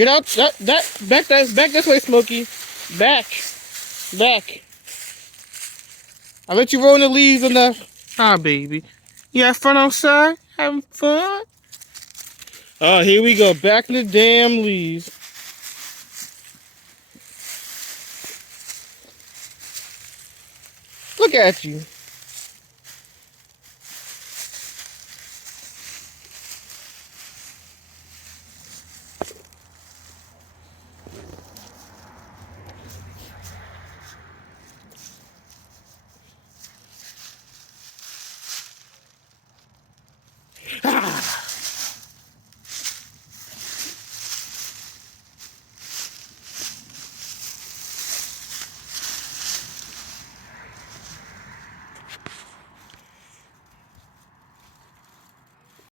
Get out. Back this way, Smokey. Back. I let you roll in the leaves enough. Hi, baby. You have fun outside? Having fun? Oh, here we go. Back in the damn leaves. Look at you.